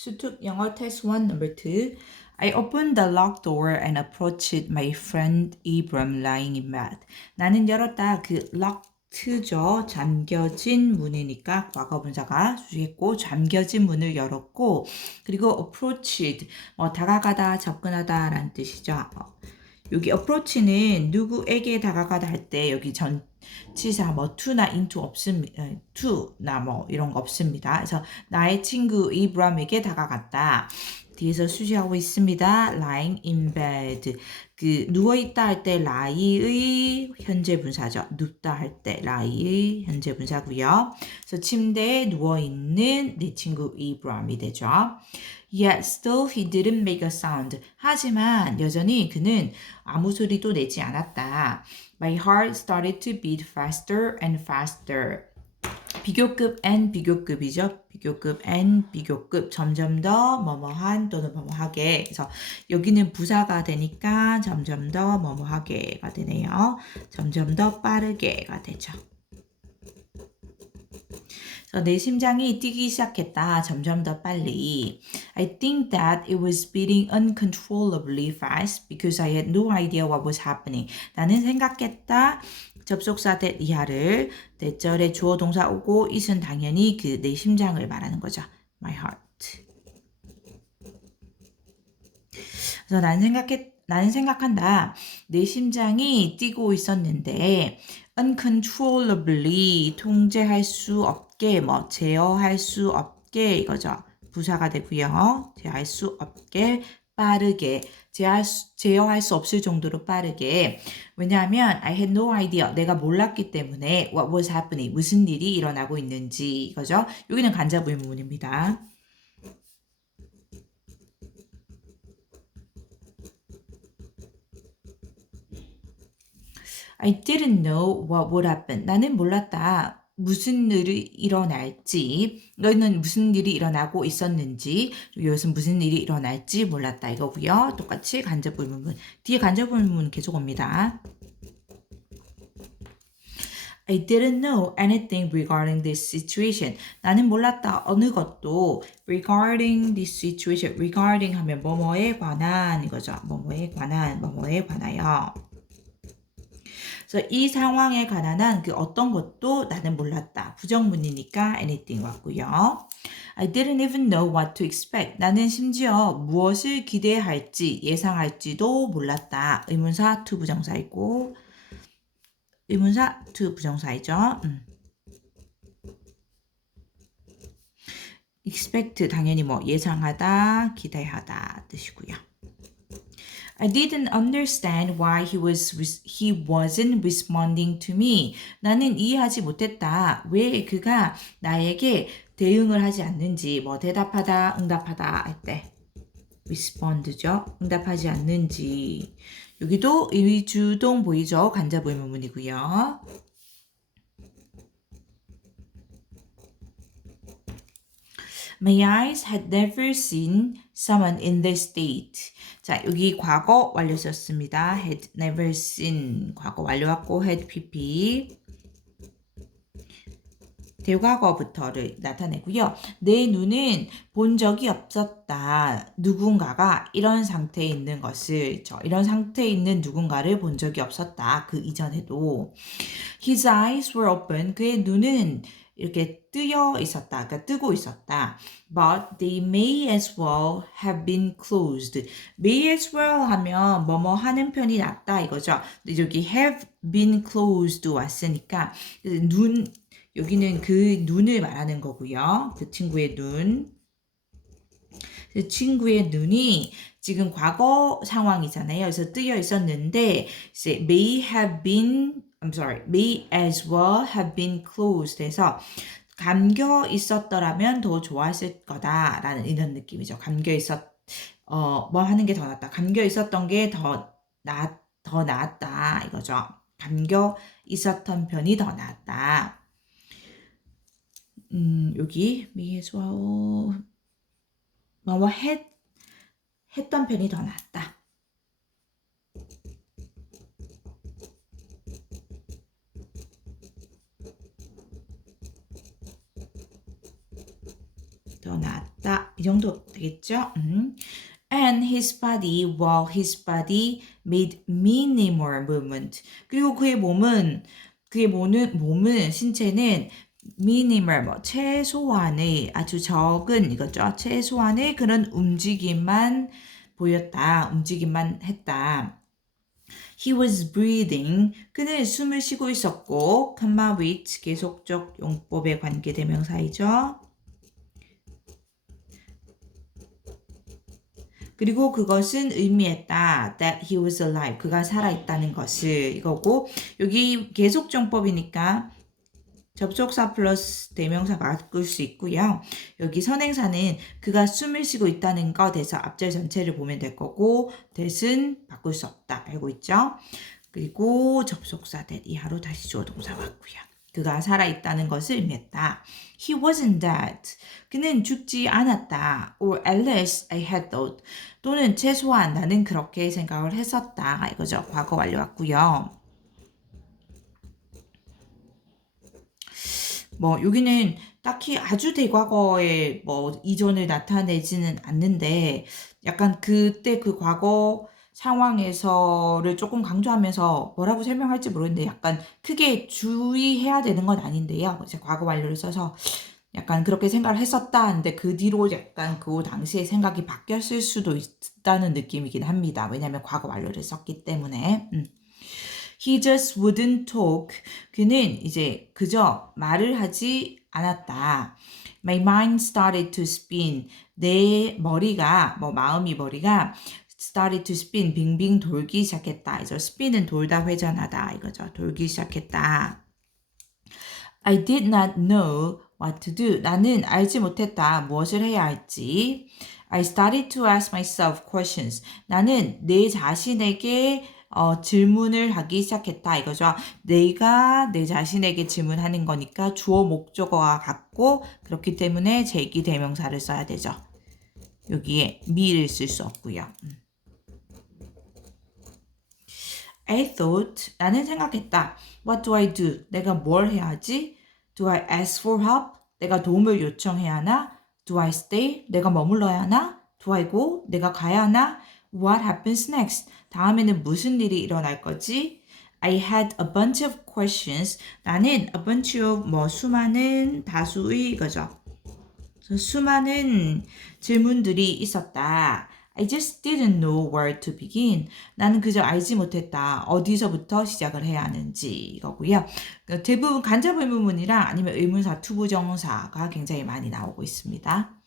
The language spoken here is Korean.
수특 영어 test 1 number 2. I opened the locked door and approached my friend Abram lying in bed. 나는 열었다. 그 locked죠. 잠겨진 문이니까 과거 분사가 수식했고 잠겨진 문을 열었고 그리고 approached 뭐 다가가다 접근하다라는 뜻이죠. 어, 여기 approach는 누구에게 다가가다 할 때 여기 전 치사 뭐 to나 into 없습니다. to나 뭐 이런 거 없습니다. 그래서 나의 친구 이브람에게 다가갔다. 뒤에서 수시하고 있습니다. lying in bed. 그 누워 있다 할때 lie의 현재 분사죠. 눕다 할때 lie의 현재 분사고요. 그래서 침대에 누워 있는 내 친구 이브람이 되죠. Yet still he didn't make a sound. 하지만 여전히 그는 아무 소리도 내지 않았다. My heart started to beat faster and faster. 비교급 and 비교급이죠. 비교급 and 비교급 점점 더 뭐뭐한 또는 뭐뭐하게 그래서 여기는 부사가 되니까 점점 더 뭐뭐하게가 되네요. 점점 더 빠르게가 되죠. 내 심장이 뛰기 시작했다. 점점 더 빨리. I think that it was beating uncontrollably fast because I had no idea what was happening. 나는 생각했다. 접속사 대 이하를 대절에 주어 동사 오고 이은 당연히 그 내 심장을 말하는 거죠. My heart. 그래서 나는 생각했 나는 생각한다. 내 심장이 뛰고 있었는데 uncontrollably 통제할 수 없게 뭐 제어할 수 없게 이거죠. 부사가 되고요. 제어할 수 없게 빠르게 제어할 수, 제어할 수 없을 정도로 빠르게 왜냐하면 I had no idea 내가 몰랐기 때문에 what was happening 무슨 일이 일어나고 있는지 이거죠. 여기는 간접 의문입니다. I didn't know what would happen. 나는 몰랐다. 무슨 일이 일어날지, 너희는 무슨 일이 일어나고 있었는지, 여기서 무슨 일이 일어날지 몰랐다 이거고요. 똑같이 간접 의문문. 뒤에 간접 의문문 계속 옵니다. I didn't know anything regarding this situation. 나는 몰랐다 어느 것도 regarding this situation. regarding 하면 뭐뭐에 관한 이거죠. 뭐뭐에 관한, 뭐뭐에 관하여. 그래서 이 상황에 관한 한그 어떤 것도 나는 몰랐다. 부정문이니까 anything 왔고요. I didn't even know what to expect. 나는 심지어 무엇을 기대할지 예상할지도 몰랐다. 의문사 to 부정사이고 의문사 to 부정사이죠. 음. expect 당연히 뭐 예상하다, 기대하다 뜻이고요. I didn't understand why he was he wasn't responding to me. 나는 이해하지 못했다. 왜 그가 나에게 대응을 하지 않는지 뭐 대답하다, 응답하다 할 때 respond죠. 응답하지 않는지. 여기도 의주동 보이죠? 간접 의문문이고요. My eyes had never seen someone in this state. 자, 여기 과거 완료 썼습니다. had never seen 과거 완료했고 had pp 대과거부터를 나타내고요. 내 눈은 본 적이 없었다. 누군가가 이런 상태에 있는 것을 저 이런 상태에 있는 누군가를 본 적이 없었다. 그 이전에도 His eyes were open. 그의 눈은 이렇게 뜨여 있었다. 그러니까 뜨고 있었다. But they may as well have been closed. may as well 하면 뭐뭐 하는 편이 낫다 이거죠. 근데 여기 have been closed 왔으니까 눈 여기는 그 눈을 말하는 거고요. 그 친구의 눈. 그 친구의 눈이 지금 과거 상황이잖아요. 그래서 뜨여 있었는데 이제 may have been I'm sorry, may as well have been closed 해서 감겨 있었더라면 더 좋았을 거다라는 이런 느낌이죠. 감겨 있었 어 뭐 하는 게 더 낫다. 감겨 있었던 게 더 나더 나았다 이거죠. 감겨 있었던 편이 더 낫다. 음 여기 may as well 뭐뭐 했 했던 편이 더 낫다. 이 정도 되겠죠? 음. And his body, while his body made minimal movement. 그리고 그의 몸은 그의 몸은 몸은 신체는 minimal 뭐 최소한의 아주 적은 이거죠. 최소한의 그런 움직임만 보였다. 움직임만 했다. He was breathing. 그는 숨을 쉬고 있었고, comma with 계속적 용법의 관계 대명사이죠. 그리고 그것은 의미했다. That he was alive. 그가 살아있다는 것을 이거고 여기 계속정법이니까 접속사 플러스 대명사 바꿀 수 있고요. 여기 선행사는 그가 숨을 쉬고 있다는 거 돼서 앞절 전체를 보면 될 거고 that은 바꿀 수 없다. 알고 있죠? 그리고 접속사 that 이하로 다시 주어 동사 왔고요. 그가 살아있다는 것을 의미했다. He wasn't dead. 그는 죽지 않았다. Or at least I had thought. 또는 최소한 나는 그렇게 생각을 했었다. 이거죠. 과거 완료 왔고요. 뭐 여기는 딱히 아주 대과거의 뭐 이전을 나타내지는 않는데 약간 그때 그 과거 상황에서를 조금 강조하면서 뭐라고 설명할지 모르겠는데 약간 크게 주의해야 되는 건 아닌데요. 이제 과거 완료를 써서 약간 그렇게 생각을 했었다. 근데 그 뒤로 약간 그 당시에 생각이 바뀌었을 수도 있다는 느낌이긴 합니다. 왜냐하면 과거 완료를 썼기 때문에. 음. He just wouldn't talk. 그는 이제 그저 말을 하지 않았다. My mind started to spin. 내 머리가 뭐 마음이 머리가 started to spin 빙빙 돌기 시작했다. 그래서 spin은 돌다 회전하다 이거죠. 돌기 시작했다. I did not know what to do. 나는 알지 못했다. 무엇을 해야 할지. I started to ask myself questions. 나는 내 자신에게 어, 질문을 하기 시작했다 이거죠. 내가 내 자신에게 질문하는 거니까 주어 목적어와 같고 그렇기 때문에 제기 대명사를 써야 되죠. 여기에 me를 쓸 수 없고요. 음. I thought 나는 생각했다. What do I do? 내가 뭘 해야 하지? Do I ask for help? 내가 도움을 요청해야 하나? Do I stay? 내가 머물러야 하나? Do I go? 내가 가야 하나? What happens next? 다음에는 무슨 일이 일어날 거지? I had a bunch of questions. 나는 a bunch of 뭐 수많은 다수의 이거죠. 수많은 질문들이 있었다. I just didn't know where to begin. 나는 그저 알지 못했다. 어디서부터 시작을 해야 하는지 이거고요. 대부분 간접 의문문이랑 아니면 의문사 투부정사가 굉장히 많이 나오고 있습니다.